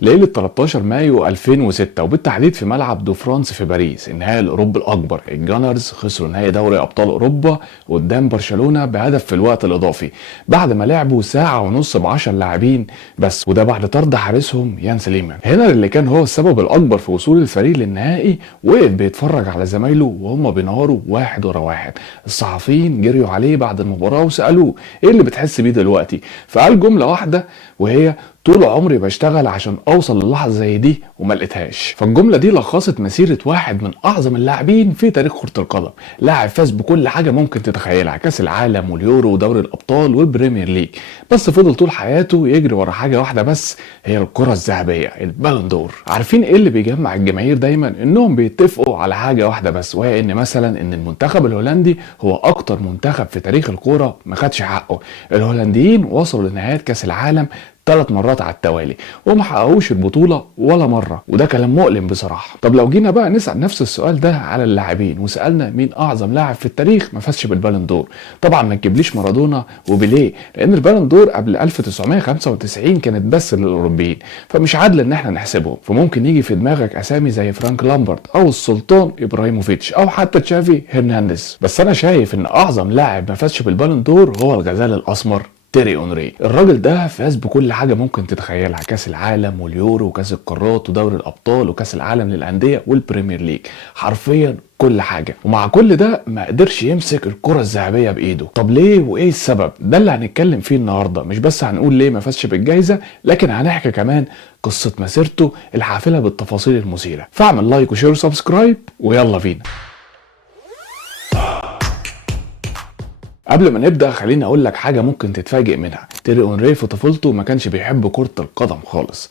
ليلة 13 مايو 2006 وبالتحديد في ملعب دو فرانس في باريس، النهائي الأوروبي الأكبر. الجانرز خسروا نهائي دوري أبطال أوروبا قدام برشلونة بهدف في الوقت الإضافي بعد ما لعبوا ساعة ونص ب10 لاعبين بس، وده بعد طرد حارسهم يانس ليمان. هنري اللي كان هو السبب الأكبر في وصول الفريق للنهائي وقف بيتفرج على زمايله وهم بينهاروا واحد ورا واحد. الصحفيين جريوا عليه بعد المباراة وسألوه ايه اللي بتحس بيه دلوقتي، فقال جملة واحدة وهي طول عمري بشتغل عشان اوصل للحظه زي دي وما لقيتهاش. فالجمله دي لخصت مسيره واحد من اعظم اللاعبين في تاريخ كره القدم، لاعب فاز بكل حاجه ممكن تتخيلها، كاس العالم واليورو ودوري الابطال والبريمير ليج، بس فضل طول حياته يجري ورا حاجه واحده بس، هي الكره الذهبيه، البالون دور. عارفين ايه اللي بيجمع الجماهير دايما؟ انهم بيتفقوا على حاجه واحده بس، وهي ان مثلا ان المنتخب الهولندي هو اكتر منتخب في تاريخ الكوره ما خدش حقه. الهولنديين وصلوا لنهايه كاس العالم 3 مرات على التوالي وما حققوش البطوله ولا مره، وده كلام مؤلم بصراحه. طب لو جينا بقى نسال نفس السؤال ده على اللاعبين وسالنا مين اعظم لاعب في التاريخ ما فازش بالبالون دور، طبعا ما تجيبليش مارادونا وبيليه، لان البالون دور قبل 1995 كانت بس للاوروبيين، فمش عادل ان احنا نحسبهم. فممكن يجي في دماغك اسامي زي فرانك لامبرت او السلطان ابراهيموفيتش او حتى تشافي هرنانديز، بس انا شايف ان اعظم لاعب ما فازش بالبالون دور هو الغزال الاسمر تيري اونري. الراجل ده فاز بكل حاجه ممكن تتخيلها، كاس العالم واليورو وكاس القارات ودوري الابطال وكاس العالم للانديه والبريمير ليج، حرفيا كل حاجه. ومع كل ده ما قدرش يمسك الكره الذهبيه بايده. طب ليه وايه السبب؟ ده اللي هنتكلم فيه النهارده. مش بس هنقول ليه ما فازش بالجائزه، لكن هنحكي كمان قصه مسيرته الحافله بالتفاصيل المثيره. فاعمل لايك وشير وسبسكرايب ويلا بينا. قبل ما نبدأ خليني اقول لك حاجة ممكن تتفاجئ منها. تيري اونري في طفولته ما كانش بيحب كرة القدم خالص.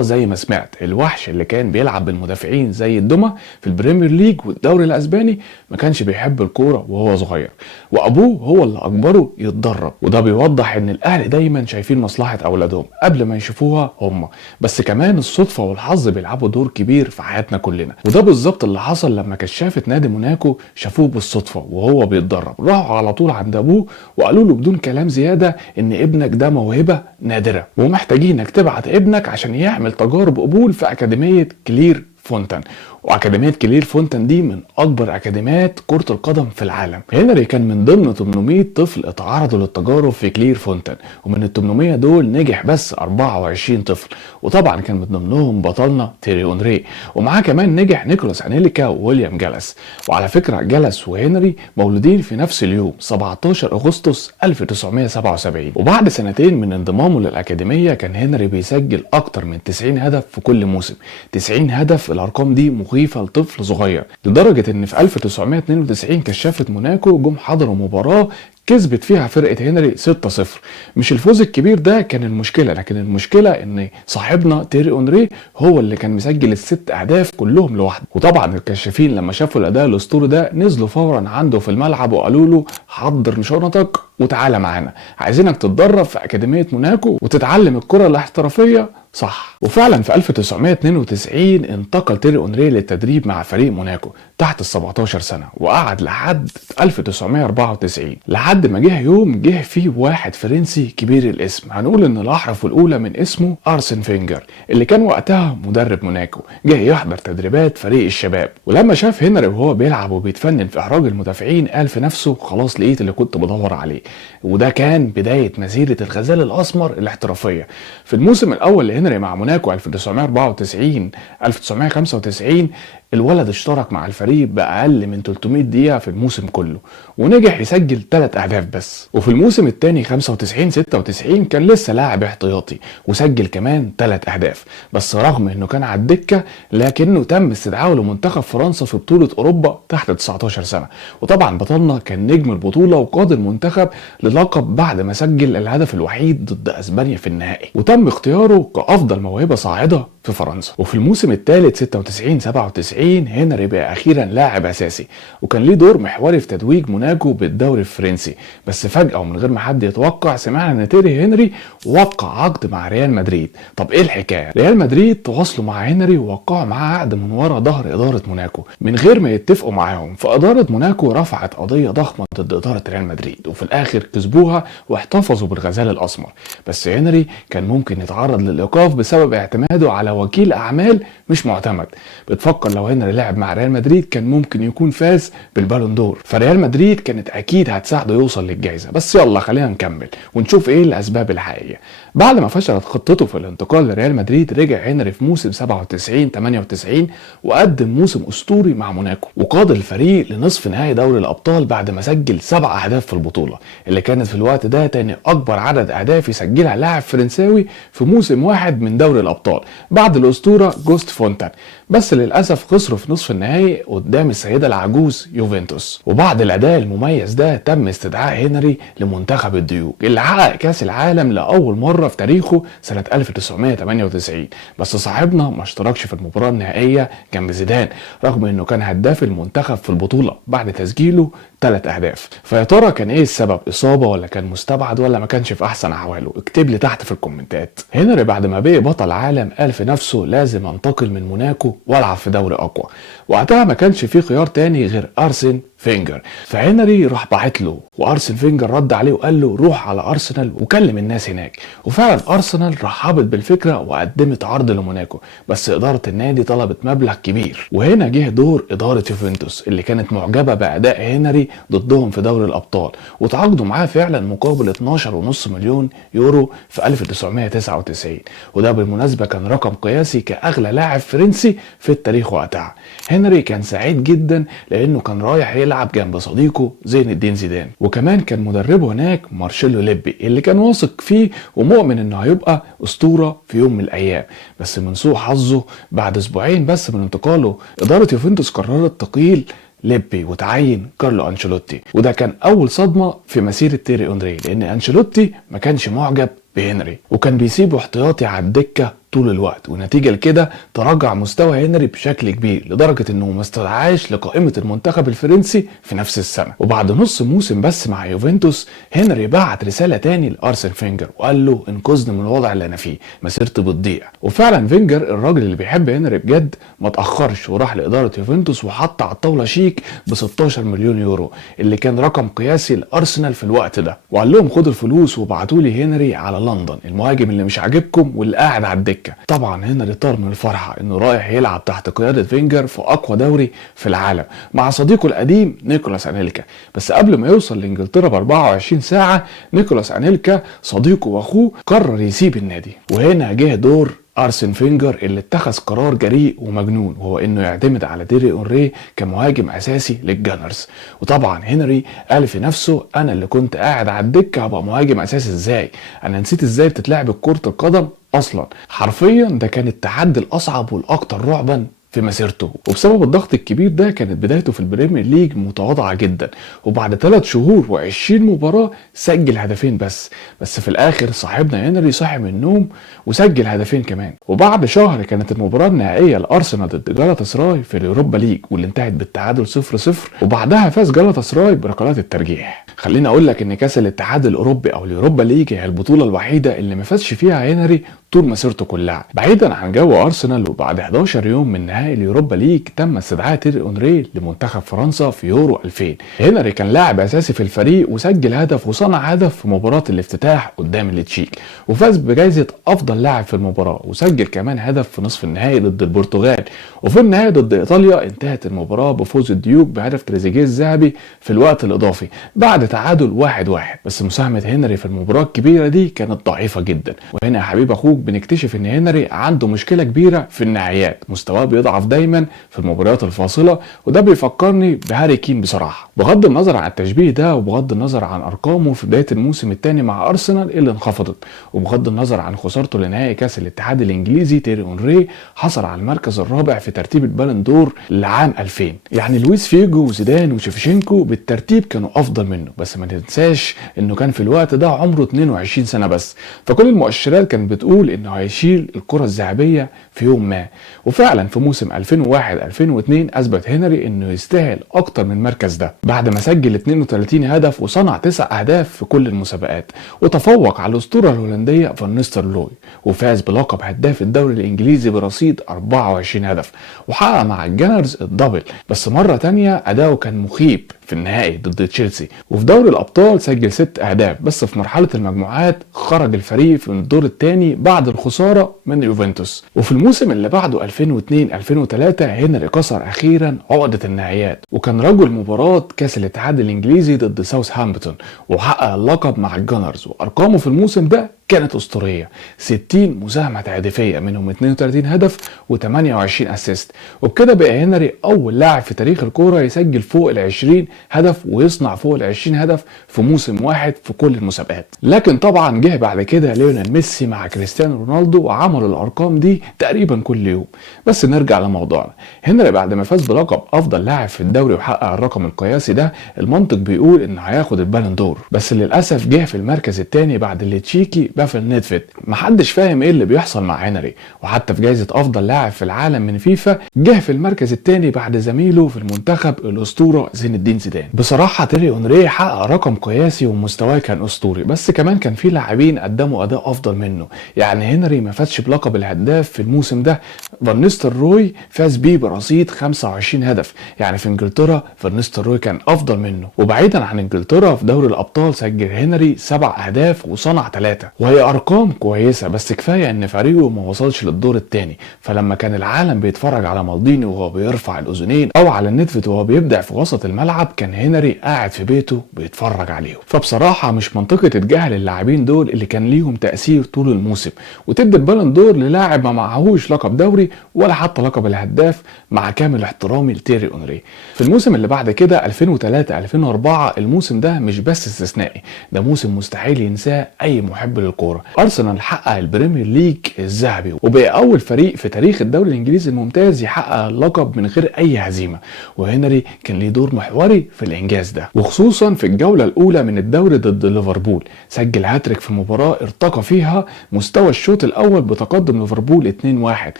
زي ما سمعت، الوحش اللي كان بيلعب بالمدافعين زي الدمى في البريمير ليج والدوري الاسباني ما كانش بيحب الكورة وهو صغير، وابوه هو اللي اجبره يتدرب. وده بيوضح ان الاهل دايما شايفين مصلحة اولادهم قبل ما يشوفوها هم، بس كمان الصدفة والحظ بيلعبوا دور كبير في حياتنا كلنا. وده بالظبط اللي حصل لما كشافة نادي موناكو شافوه بالصدفة وهو بيتدرب، راحوا على طول عند ابوه وقالوا له بدون كلام زياده ان ابنك ده موهبه نادره ومحتاجينك تبعت ابنك عشان يعمل تجارب قبول في اكاديميه كلير فونتن. واكاديميه كلير فونتن دي من اكبر اكاديميات كره القدم في العالم. هنري كان من ضمن 800 طفل اتعرضوا للتجارب في كلير فونتن، ومن ال 800 دول نجح بس 24 طفل، وطبعا كان من ضمنهم بطلنا تيري اونري، ومعاه كمان نجح نيكولاس انيليكا وويليام جالس. وعلى فكره جالس وهنري مولودين في نفس اليوم 17 اغسطس 1977. وبعد سنتين من انضمامه للاكاديميه كان هنري بيسجل اكتر من 90 هدف في كل موسم. 90 هدف، الارقام دي مخيفه لطفل صغير، لدرجه ان في 1992 كشافه موناكو جم حضروا مباراه كسبت فيها فرقة هنري 6-0. مش الفوز الكبير ده كان المشكلة، لكن المشكلة ان صاحبنا تيري اونري هو اللي كان مسجل ال6 اهداف كلهم لوحده. وطبعا الكشافين لما شافوا الاداء الاسطوري ده نزلوا فورا عنده في الملعب وقالوا له حضر شنطك وتعالى معانا، عايزينك تتدرب في اكاديمية موناكو وتتعلم الكرة الاحترافية صح. وفعلا في 1992 انتقل تيري اونري للتدريب مع فريق موناكو تحت ال17 سنة، وقعد لحد 1994 لحد ما جه فيه واحد فرنسي كبير الاسم، هنقول ان الاحرف الاولى من اسمه ارسن فينجر، اللي كان وقتها مدرب موناكو، جه يحضر تدريبات فريق الشباب. ولما شاف هنري وهو بيلعب وبيتفنن في احراج المدافعين قال في نفسه خلاص لقيت اللي كنت بدور عليه. وده كان بداية مسيرة الغزال الاسمر الاحترافية. في الموسم الاول لهنري مع موناكو 1994 1995 الولد اشترك مع الفريق بأقل من 300 دقيقة في الموسم كله، ونجح يسجل 3 أهداف بس. وفي الموسم الثاني 95-96 كان لسه لاعب احتياطي وسجل كمان 3 أهداف، بس رغم انه كان على الدكة لكنه تم استدعائه لمنتخب فرنسا في بطولة أوروبا تحت 19 سنة. وطبعا بطلنا كان نجم البطولة وقاد المنتخب للقب بعد ما سجل الهدف الوحيد ضد أسبانيا في النهائي، وتم اختياره كأفضل موهبة صاعدة في فرنسا. وفي الموسم الثالث 96-97 هنري بقى اخيرا لاعب اساسي، وكان ليه دور محوري في تتويج موناكو بالدوري الفرنسي. بس فجأة ومن غير ما حد يتوقع سمعنا ان تيري هنري وقع عقد مع ريال مدريد. طب ايه الحكاية؟ ريال مدريد تواصلوا مع هنري ووقعوا معاه عقد من ورا ظهر ادارة موناكو من غير ما يتفقوا معاهم. فادارة موناكو رفعت قضية ضخمة ضد ادارة ريال مدريد، وفي الاخر كسبوها واحتفظوا بالغزال الاسمر. بس هنري كان ممكن يتعرض للايقاف بسبب اعتماده على وكيل اعمال مش معتمد. بتفكر لو هنري لعب مع ريال مدريد كان ممكن يكون فاز بالبالون دور، فريال مدريد كانت اكيد هتساعده يوصل للجائزة. بس يلا خلينا نكمل ونشوف ايه الاسباب الحقيقية. بعد ما فشلت خطته في الانتقال لريال مدريد، رجع هنري في موسم 97-98 وقدم موسم اسطوري مع موناكو، وقاد الفريق لنصف نهائي دوري الابطال بعد ما سجل 7 اهداف في البطولة، اللي كانت في الوقت ده تاني اكبر عدد اهداف يسجلها لاعب فرنساوي في موسم واحد من دوري الابطال بعد الاسطورة جوست فونتان. بس للاسف خسروا في نصف النهائي قدام السيدة العجوز يوفنتوس. وبعد الاداء المميز ده تم استدعاء هنري لمنتخب الديوج اللي حقق كاس العالم لاول مرة في تاريخه سنة 1998. بس صاحبنا ما اشتركش في المباراة النهائية جنب زيدان رغم انه كان هداف المنتخب في البطولة بعد تسجيله 3 اهداف. فيا ترى كان ايه السبب؟ اصابة ولا كان مستبعد ولا ما كانش في احسن احواله؟ اكتب لي تحت في الكومنتات. هنري بعد ما بقي بطل عالم قال في نفسه لازم انتقل من موناكو والعب في دوري اقوى. وقتها ما كانش فيه خيار تاني غير ارسن فينجر، فهنري راح باعت له، وارسن فينجر رد عليه وقال له روح على ارسنال وكلم الناس هناك. وفعلا ارسنال رحبت بالفكره وقدمت عرض لموناكو، بس اداره النادي طلبت مبلغ كبير. وهنا جه دور اداره يوفنتوس اللي كانت معجبه باداء هنري ضدهم في دوري الابطال، وتعاقدوا معاه فعلا مقابل 12.5 مليون يورو في 1999. وده بالمناسبه كان رقم قياسي كاغلى لاعب فرنسي في التاريخ وقتها. هنري كان سعيد جدا لانه كان رايح يلعب جنب صديقه زين الدين زيدان، وكمان كان مدربه هناك مارشيلو ليبي اللي كان واثق فيه ومؤمن انه هيبقى اسطوره في يوم من الايام. بس من سوء حظه بعد اسبوعين بس من انتقاله اداره يوفنتوس قررت تقيل ليبي وتعين كارلو انشيلوتي، وده كان اول صدمه في مسيره تيري اونري لان انشيلوتي ما كانش معجب بهنري وكان بيسيبه احتياطي على الدكه طول الوقت. ونتيجه لكده تراجع مستوى هنري بشكل كبير لدرجه انه ما استدعاش لقائمه المنتخب الفرنسي في نفس السنه. وبعد نص موسم بس مع يوفنتوس هنري بعت رساله تاني لارسن فينجر وقال له انقذني من الوضع اللي انا فيه، مسيرتي بتضيع. وفعلا فينجر الراجل اللي بيحب هنري بجد ما تاخرش وراح لاداره يوفنتوس وحط على الطاوله شيك ب 16 مليون يورو اللي كان رقم قياسي لارسنال في الوقت ده، وقال لهم خدوا الفلوس وابعتوا لي هنري على لندن المهاجم اللي مش عاجبكم واللي قاعد على الدكه. طبعا هنري طار من الفرحه انه رايح يلعب تحت قياده فينجر في اقوى دوري في العالم مع صديقه القديم نيكولاس انيلكا. بس قبل ما يوصل لانجلترا ب 24 ساعه نيكولاس انيلكا صديقه واخوه قرر يسيب النادي. وهنا جه دور ارسن فينجر اللي اتخذ قرار جريء ومجنون، وهو انه يعتمد على تيري اونري كمهاجم اساسي للجانرز. وطبعا هنري قال في نفسه انا اللي كنت قاعد على الدكه هبقى مهاجم اساسي ازاي؟ انا نسيت ازاي بتتلعب كرة القدم اصلا. حرفيا ده كان التحدي الاصعب والاكثر رعبا في مسيرته، وبسبب الضغط الكبير ده كانت بدايته في البريمير ليج متواضعه جدا، وبعد 3 شهور و20 مباراه سجل هدفين بس في الاخر صاحبنا هنري صحي من النوم وسجل هدفين كمان. وبعد شهر كانت المباراه النهائيه لارسنال ضد جالاتا في اليوروبا ليج واللي انتهت بالتعادل 0-0، وبعدها فاز جالاتا بركلات الترجيح. خليني اقول لك ان كاس الاتحاد الاوروبي او اليوروبا ليج هي البطوله الوحيده اللي ما فازش فيها هنري طول مسيرته كلها بعيدا عن جو ارسنال. وبعد 11 يوم من نهائي اليوروبا ليج تم استدعاء تيري اونري لمنتخب فرنسا في يورو 2000. هنري كان لاعب اساسي في الفريق وسجل هدف وصنع هدف في مباراه الافتتاح قدام التشيك، وفاز بجائزه افضل لاعب في المباراه، وسجل كمان هدف في نصف النهائي ضد البرتغال. وفي النهائي ضد ايطاليا انتهت المباراه بفوز الديوك بهدف تريزيجيه الذهبي في الوقت الاضافي بعد تعادل 1-1. بس مساهمه هنري في المباراه الكبيره دي كانت ضعيفه جدا. وهنا يا حبيب اخوك بنكتشف ان هنري عنده مشكله كبيره في النهائيات، مستواه بيضعف دايما في المباريات الفاصله، وده بيفكرني بهاري كين بصراحه. بغض النظر عن التشبيه ده وبغض النظر عن ارقامه في بدايه الموسم الثاني مع ارسنال اللي انخفضت، وبغض النظر عن خسارته لنهائي كاس الاتحاد الانجليزي، تيري اونري حصل على المركز الرابع في ترتيب البالون دور لعام 2000. يعني لويس فيجو وزيدان وشيفشينكو بالترتيب كانوا افضل منه، بس ما ننساش انه كان في الوقت ده عمره 22 سنة بس، فكل المؤشرات كانت بتقول انه هيشيل الكرة الذهبية في يوم ما. وفعلا في موسم 2001 2002 اثبت هنري انه يستاهل اكتر من المركز ده بعد ما سجل 32 هدف وصنع 9 اهداف في كل المسابقات، وتفوق على الاسطورة الهولندية فان نيستلروي، وفاز بلقب هداف الدوري الانجليزي برصيد 24 هدف، وحقق مع الجانرز الدبل. بس مرة تانية اداؤه كان مخيب في النهائي ضد تشيلسي، وفي دوري الابطال سجل 6 اهداف بس. في مرحله المجموعات خرج الفريق في الدور الثاني بعد الخساره من يوفنتوس. وفي الموسم اللي بعده 2002 2003 هنري كسر اخيرا عقده النهائيات، وكان رجل مباراه كاس الاتحاد الانجليزي ضد ساوثهامبتون، وحقق اللقب مع الجانرز. وارقامه في الموسم ده كانت اسطوريه، 60 مساهمه تهديفيه منهم 32 هدف و28 اسيست، وبكده بقى هنري اول لاعب في تاريخ الكوره يسجل فوق ال 20 هدف ويصنع فوق ال 20 هدف في موسم واحد في كل المسابقات. لكن طبعا جه بعد كده ليونيل ميسي مع كريستيانو رونالدو وعملوا الارقام دي تقريبا كل يوم. بس نرجع لموضوعنا، هنري بعد ما فاز بلقب افضل لاعب في الدوري وحقق الرقم القياسي ده، المنطق بيقول انه هياخد البالون دور، بس للاسف جه في المركز الثاني بعد اللي تشيكي بافل نيدفيد. محدش فاهم ايه اللي بيحصل مع هنري، وحتى في جائزة افضل لاعب في العالم من فيفا جه في المركز الثاني بعد زميله في المنتخب الاسطورة زين الدين زيدان. بصراحة تيري اونري حقق رقم قياسي ومستواه كان اسطوري، بس كمان كان في لاعبين قدموا اداء افضل منه. يعني هنري ما فازش بلقب الهداف في الموسم ده، فان نيستلروي فاز بيه برصيد 25 هدف. يعني في انجلترا فان نيستلروي كان افضل منه. وبعيدا عن انجلترا في دوري الابطال سجل هنري 7 اهداف وصنع 3، وهي ارقام كويسه، بس كفايه ان فريقه ما وصلش للدور الثاني. فلما كان العالم بيتفرج على مالديني وهو بيرفع الاذنين او على نيدفيد وهو بيبدع في وسط الملعب، كان هنري قاعد في بيته بيتفرج عليهم. فبصراحه مش منطقي تتجاهل اللاعبين دول اللي كان ليهم تاثير طول الموسم وتدي البالون دور للاعب ما معهوش لقب دوري ولا حتى لقب الهداف، مع كامل احترامي لتيري اونري. في الموسم اللي بعد كده 2003 2004 الموسم ده مش بس استثنائي، ده موسم مستحيل ينساه اي محب للكوره. ارسنال حقق البريمير ليج الذهبي وبقى اول فريق في تاريخ الدوري الانجليزي الممتاز يحقق اللقب من غير اي هزيمه، وهنري كان ليه دور محوري في الانجاز ده، وخصوصا في الجوله الاولى من الدوري ضد ليفربول. سجل هاتريك في مباراه ارتقى فيها مستوى الشوط الاول بتقدم ليفربول 2-1،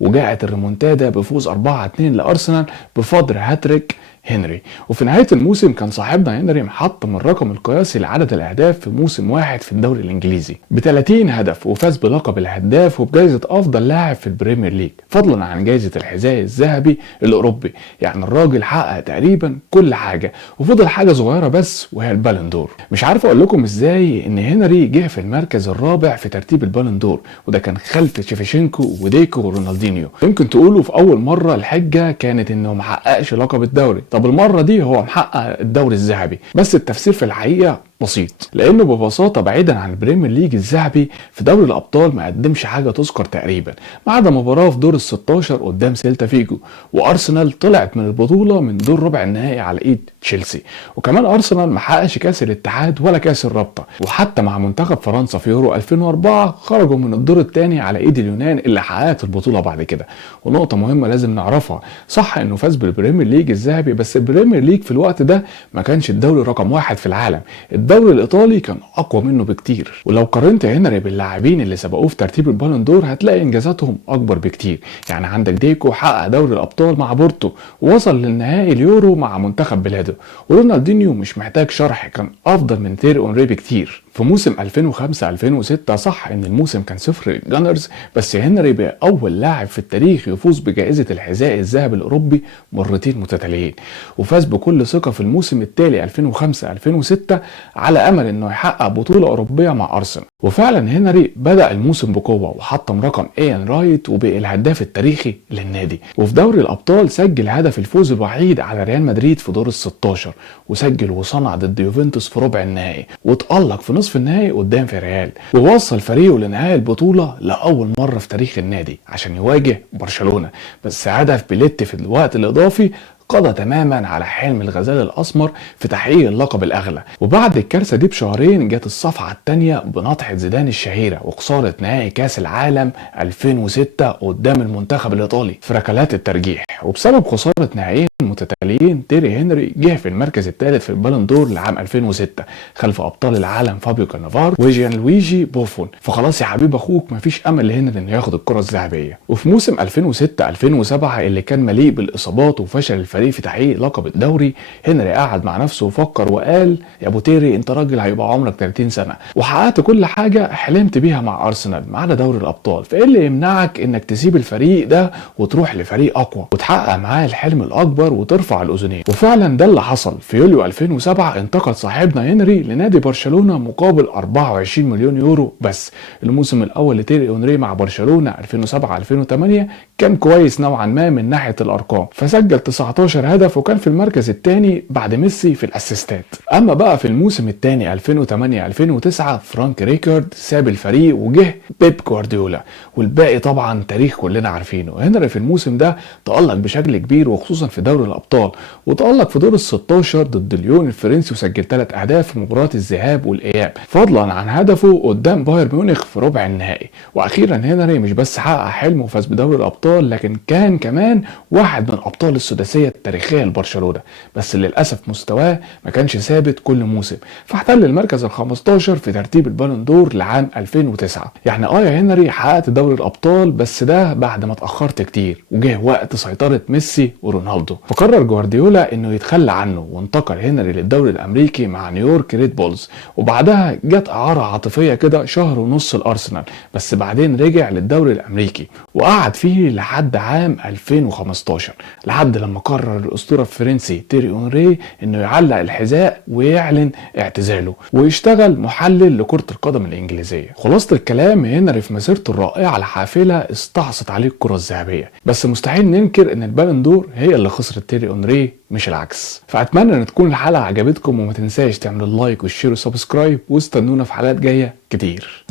وجاءت الريمونتادا بفوز 4-2 لارسنال بفضل هاتريك هنري. وفي نهاية الموسم كان صاحبنا هنري محطم الرقم القياسي لعدد الأهداف في موسم واحد في الدوري الإنجليزي ب30 هدف، وفاز بلقب الهداف وبجائزة أفضل لاعب في البريمير ليج، فضلا عن جائزة الحذاء الذهبي الأوروبي. يعني الراجل حقق تقريبا كل حاجة، وفضل حاجة صغيرة بس وهي البالون دور. مش عارف أقول لكم إزاي إن هنري جه في المركز الرابع في ترتيب البالون دور، وده كان خلف شيفشينكو وديكو ورونالدينيو. يمكن تقولوا في أول مرة الحجة كانت إنه محققش لقب الدوري، طب المرة دي هو محقق الدوري الذهبي، بس التفسير في الحقيقة بسيط، لانه ببساطه بعيدا عن البريمير ليج الذهبي في دوري الابطال ما قدمش حاجه تذكر تقريبا، ما عدا مباراه في دور ال16 قدام سيلتا فيجو، وارسنال طلعت من البطوله من دور ربع النهائي على ايد تشيلسي. وكمان ارسنال ما حققش كاس الاتحاد ولا كاس الرابطه، وحتى مع منتخب فرنسا في يورو 2004 خرجوا من الدور الثاني على ايد اليونان اللي حققت البطوله بعد كده. ونقطه مهمه لازم نعرفها، صح انه فاز بالبريمير ليج الذهبي، بس البريمير ليج في الوقت ده ما كانش الدوري رقم 1 في العالم، الدوري الايطالي كان اقوى منه بكتير. ولو قارنت هنري باللاعبين اللي سبقوه في ترتيب البالون دور هتلاقي انجازاتهم اكبر بكتير. يعني عندك ديكو حقق دوري الابطال مع بورتو ووصل للنهائي اليورو مع منتخب بلاده، ورونالدينيو مش محتاج شرح كان افضل من تيري اونري بكتير. في موسم 2005-2006 صح ان الموسم كان صفر للجانرز، بس هنري بقى اول لاعب في التاريخ يفوز بجائزة الحذاء الذهبي الاوروبي مرتين متتاليين، وفاز بكل ثقة في الموسم التالي 2005-2006 على امل انه يحقق بطولة اوروبية مع ارسنال. وفعلا هنري بدأ الموسم بقوة وحطم رقم ايان رايت وبقى الهداف التاريخي للنادي. وفي دوري الابطال سجل هدف الفوز الوحيد على ريال مدريد في دور ال16، وسجل وصنع ضد يوفنتوس في ربع النهائي، واتألق في نصف النهائي قدام فيريال، ووصل فريقه لنهائي البطولة لأول مرة في تاريخ النادي عشان يواجه برشلونة. بس هدف بيليت في الوقت الإضافي قضى تماما على حلم الغزال الاسمر في تحقيق اللقب الاغلى. وبعد الكارثه دي بشهرين جت الصفعه الثانيه بنطحه زيدان الشهيره وخساره نهائي كاس العالم 2006 قدام المنتخب الايطالي في ركلات الترجيح. وبسبب خساره نهائيين متتاليين تيري هنري جه في المركز الثالث في البالون دور لعام 2006 خلف ابطال العالم فابيو كانافارو وجيان لويجي بوفون. فخلاص يا حبيب اخوك مفيش امل لهنري انه ياخد الكره الذهبيه. وفي موسم 2006 2007 اللي كان مليء بالاصابات وفشل الفريق في تحقيق لقب الدوري، هنري قعد مع نفسه وفكر وقال يا ابو تيري انت راجل هيبقى عمرك 30 سنه وحققت كل حاجه حلمت بيها مع ارسنال ما عدا دوري الابطال، فايه اللي يمنعك انك تسيب الفريق ده وتروح لفريق اقوى وتحقق معاه الحلم الاكبر وترفع الاذنين. وفعلا ده اللي حصل. في يوليو 2007 انتقل صاحبنا هنري لنادي برشلونه مقابل 24 مليون يورو بس. الموسم الاول لتيري اونري مع برشلونه 2007 2008 كان كويس نوعا ما من ناحيه الارقام، فسجل 19 هدف وكان في المركز الثاني بعد ميسي في الاسيستات. اما بقى في الموسم الثاني 2008 2009 فرانك ريكارد ساب الفريق وجه بيب جوارديولا، والباقي طبعا تاريخ كلنا عارفينه. هنري في الموسم ده تألق بشكل كبير وخصوصا في دوري الابطال، وتألق في دور ال 16 ضد ليون الفرنسي وسجل 3 اهداف في مباراه الذهاب والاياب، فضلا عن هدفه قدام بايرن ميونخ في ربع النهائي. واخيرا هنري مش بس حقق حلمه وفاز بدوري الابطال، لكن كان كمان واحد من ابطال السداسيه التاريخيه لبرشلونه، بس للاسف مستواه ما كانش ثابت كل موسم، فاحتل المركز ال 15 في ترتيب البالون دور لعام 2009. يعني يا هنري حققت دوري الابطال بس ده بعد ما اتاخرت كتير وجه وقت سيطره ميسي ورونالدو، فقرر جوارديولا انه يتخلى عنه وانتقل هنري للدوري الامريكي مع نيويورك ريد بولز، وبعدها جت اعاره عاطفيه كده شهر ونص الارسنال، بس بعدين رجع للدوري الامريكي وقعد فيه لحد عام 2015 لحد لما قرر الاسطوره الفرنسي تيري اونري انه يعلق الحذاء ويعلن اعتزاله ويشتغل محلل لكره القدم الانجليزيه. خلاصه الكلام هنري في مسيرته الرائعه الحافله استحصت عليه الكره الذهبيه، بس مستحيل ننكر ان البالون دور هي اللي خسرت تيري اونري مش العكس. فاتمنى ان تكون الحلقه عجبتكم وما تنساش تعملوا اللايك والشير والسبسكرايب واستنونا في حلقات جايه كتير.